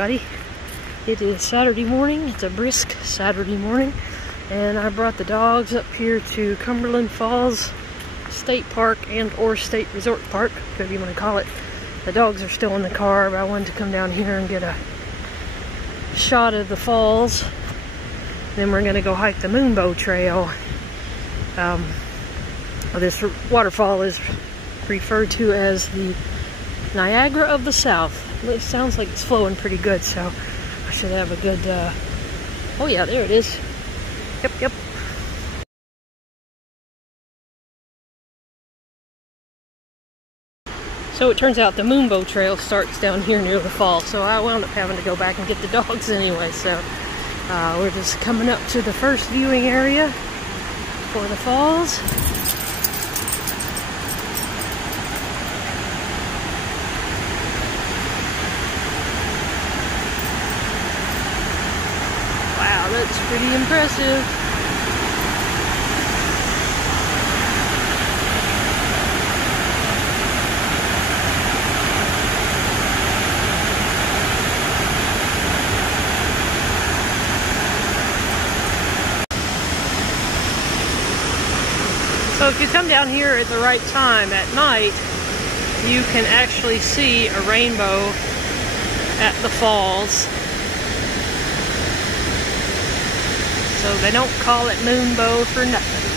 everybody. It is Saturday morning. It's a brisk Saturday morning, and I brought the dogs up here to Cumberland Falls State Park and or State Resort Park, whatever you want to call it. The dogs are still in the car, but I wanted to come down here and get a shot of the falls. Then we're going to go hike the Moonbow Trail. This waterfall is referred to as the Niagara of the South. It sounds like it's flowing pretty good, so I should have a good, oh yeah, there it is. Yep. So it turns out the Moonbow Trail starts down here near the fall, so I wound up having to go back and get the dogs anyway, so we're just coming up to the first viewing area for the falls. Wow, that's pretty impressive. So if you come down here at the right time at night, you can actually see a rainbow at the falls. So they don't call it Moonbow for nothing.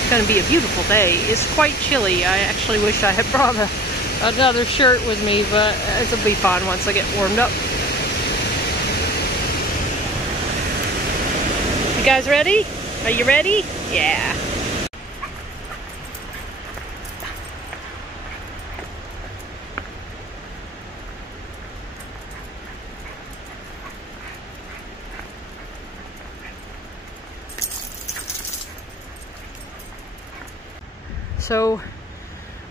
It's going to be a beautiful day. It's quite chilly. I actually wish I had brought another shirt with me, but it'll be fine once I get warmed up. You guys ready? Are you ready? Yeah. So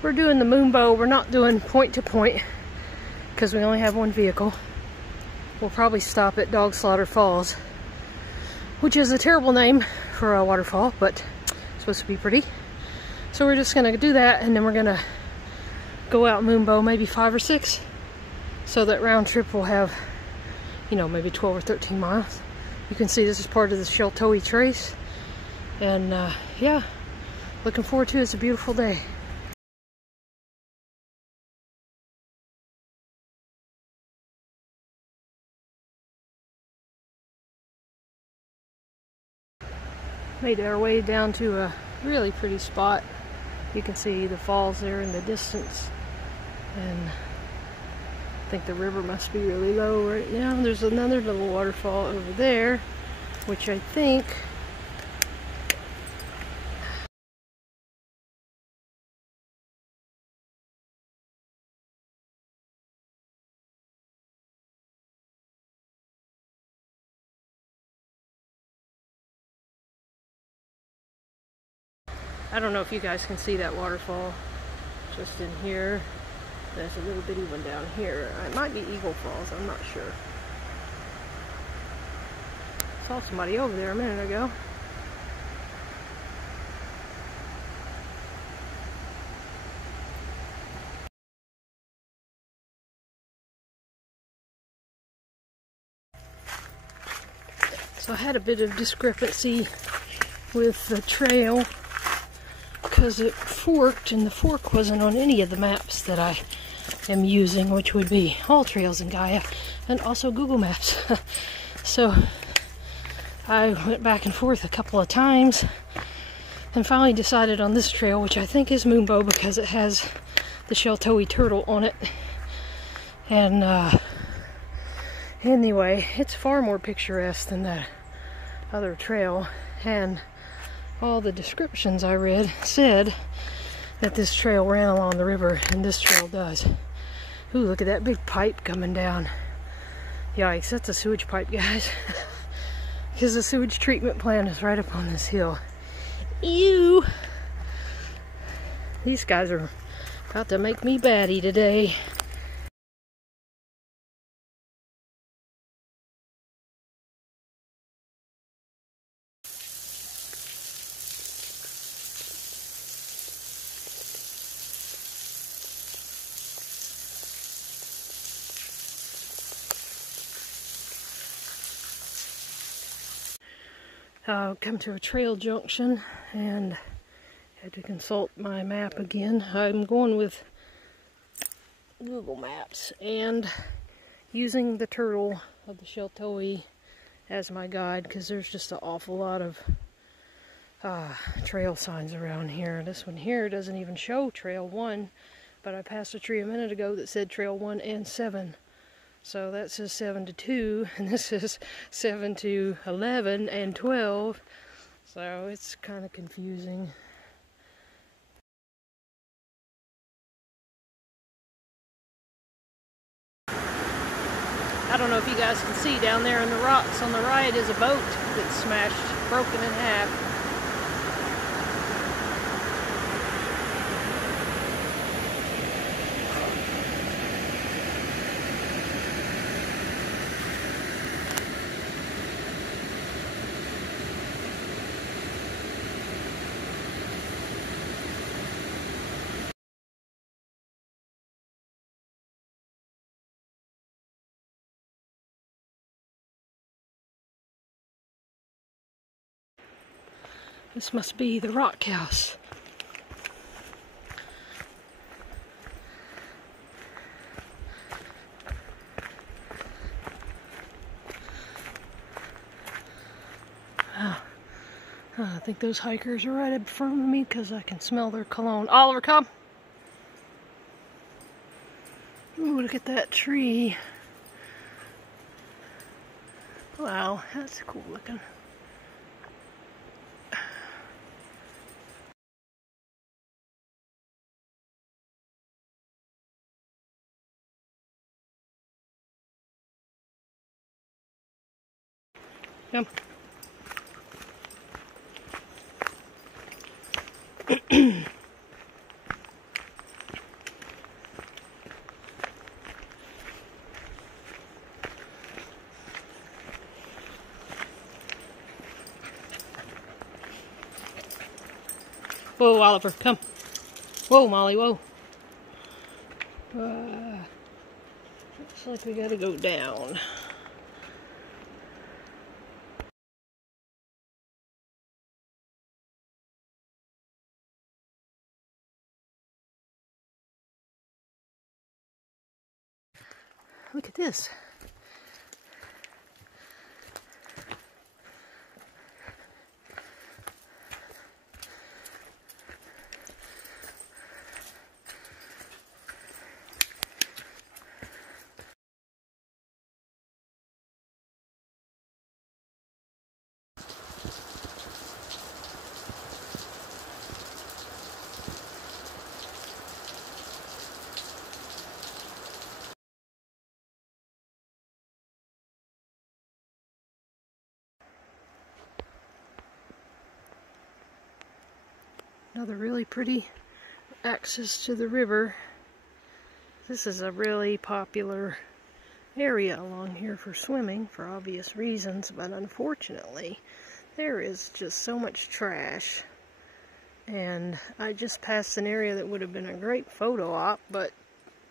we're doing the Moonbow. We're not doing point to point because we only have one vehicle. We'll probably stop at Dog Slaughter Falls, which is a terrible name for a waterfall, but it's supposed to be pretty. So we're just gonna do that, and then we're gonna go out Moonbow, maybe 5 or 6. So that round trip will have, you know, maybe 12 or 13 miles. You can see this is part of the Sheltowee Trace. And yeah. Looking forward to it. It's a beautiful day. Made our way down to a really pretty spot. You can see the falls there in the distance, and I think the river must be really low right now. There's another little waterfall over there, which I think I don't know if you guys can see that waterfall just in here. There's a little bitty one down here. It might be Eagle Falls, I'm not sure. Saw somebody over there a minute ago. So I had a bit of discrepancy with the trail because it forked, and the fork wasn't on any of the maps that I am using, which would be All Trails and GAIA and also Google Maps. So I went back and forth a couple of times and finally decided on this trail, which I think is Moonbow because it has the Sheltowee turtle on it. And anyway, it's far more picturesque than that other trail, and all the descriptions I read said that this trail ran along the river, and this trail does. Ooh, look at that big pipe coming down. Yikes, that's a sewage pipe, guys. Because the sewage treatment plant is right up on this hill. Ew! These guys are about to make me batty today. come to a trail junction and had to consult my map again. I'm going with Google Maps and using the turtle of the Sheltowee as my guide, because there's just an awful lot of trail signs around here. This one here doesn't even show Trail 1, but I passed a tree a minute ago that said Trail 1 and 7. So that says 7 to 2, and this is 7 to 11 and 12. So it's kind of confusing. I don't know if you guys can see down there in the rocks on the right is a boat that's smashed, broken in half. This must be the rock house. I think those hikers are right in front of me because I can smell their cologne. Oliver, come! Ooh, look at that tree. Wow, that's cool looking. Come. Whoa, Oliver, come. Whoa, Molly, whoa. Looks like we gotta go down. Look at this. Another really pretty access to the river. This is a really popular area along here for swimming for obvious reasons, but unfortunately there is just so much trash. And I just passed an area that would have been a great photo op, but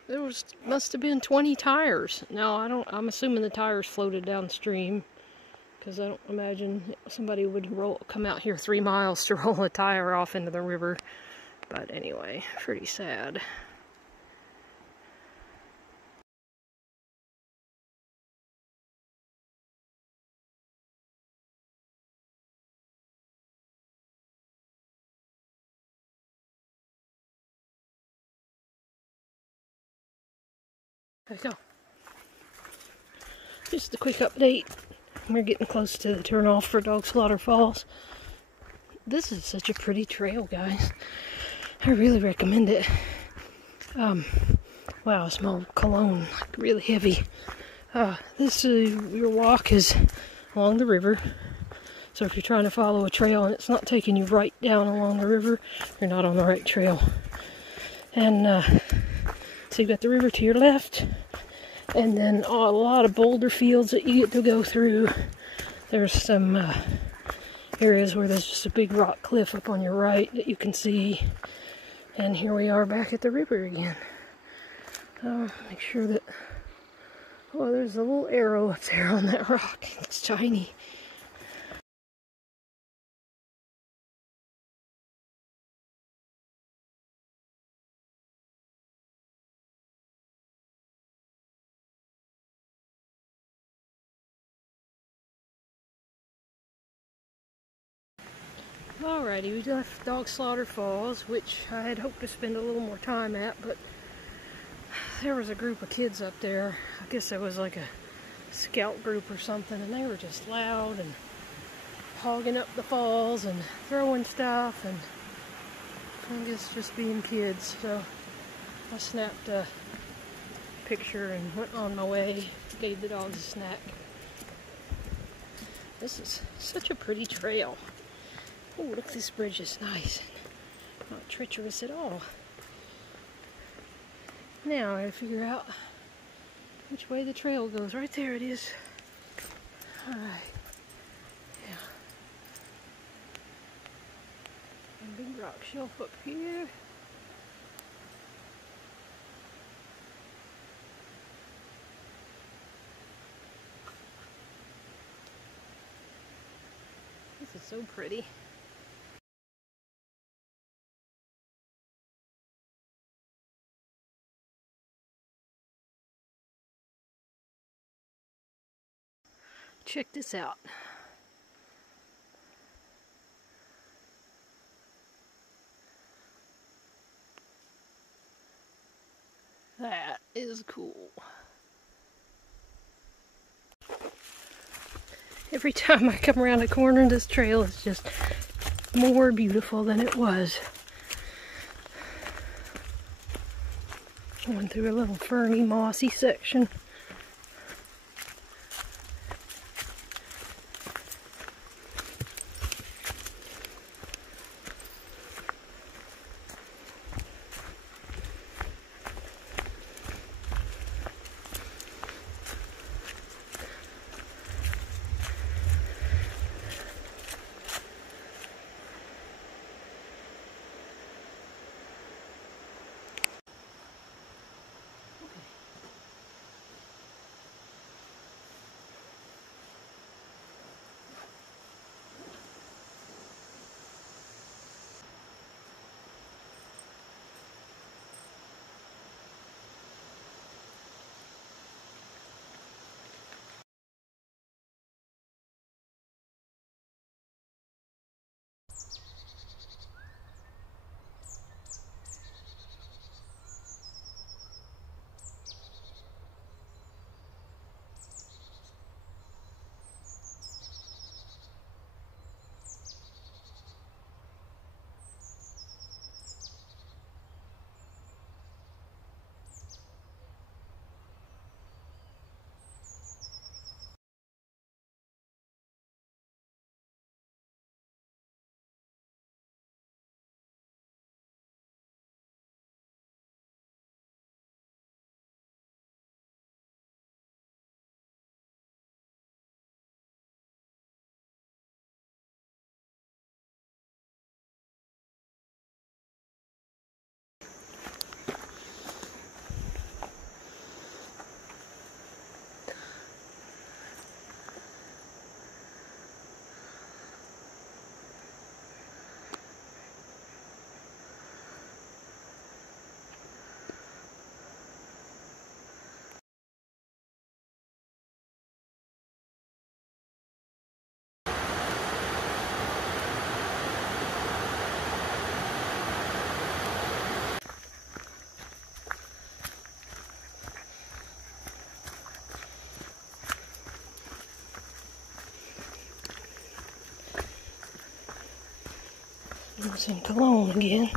there must have been 20 tires. Now I'm assuming the tires floated downstream, because I don't imagine somebody would come out here 3 miles to roll a tire off into the river. But anyway, pretty sad. There you go. Just a quick update. We're getting close to the turnoff for Dog Slaughter Falls. This is such a pretty trail, guys. I really recommend it. Wow, I smell cologne, like really heavy. Your walk is along the river. So if you're trying to follow a trail and it's not taking you right down along the river, you're not on the right trail. And so you've got the river to your left, and then a lot of boulder fields that you get to go through. There's some areas where there's just a big rock cliff up on your right that you can see. And here we are back at the river again. Make sure that, oh, there's a little arrow up there on that rock. It's tiny. Alrighty, we left Dog Slaughter Falls, which I had hoped to spend a little more time at, but there was a group of kids up there. I guess it was like a scout group or something, and they were just loud and hogging up the falls and throwing stuff, and I guess just being kids. So I snapped a picture and went on my way, gave the dogs a snack. This is such a pretty trail. Oh, look, this bridge is nice. Not treacherous at all. Now I gotta figure out which way the trail goes. Right there it is. Alright. Yeah. And big rock shelf up here. This is so pretty. Check this out. That is cool. Every time I come around a corner, this trail is just more beautiful than it was. Going through a little ferny, mossy section. I was in Cologne again.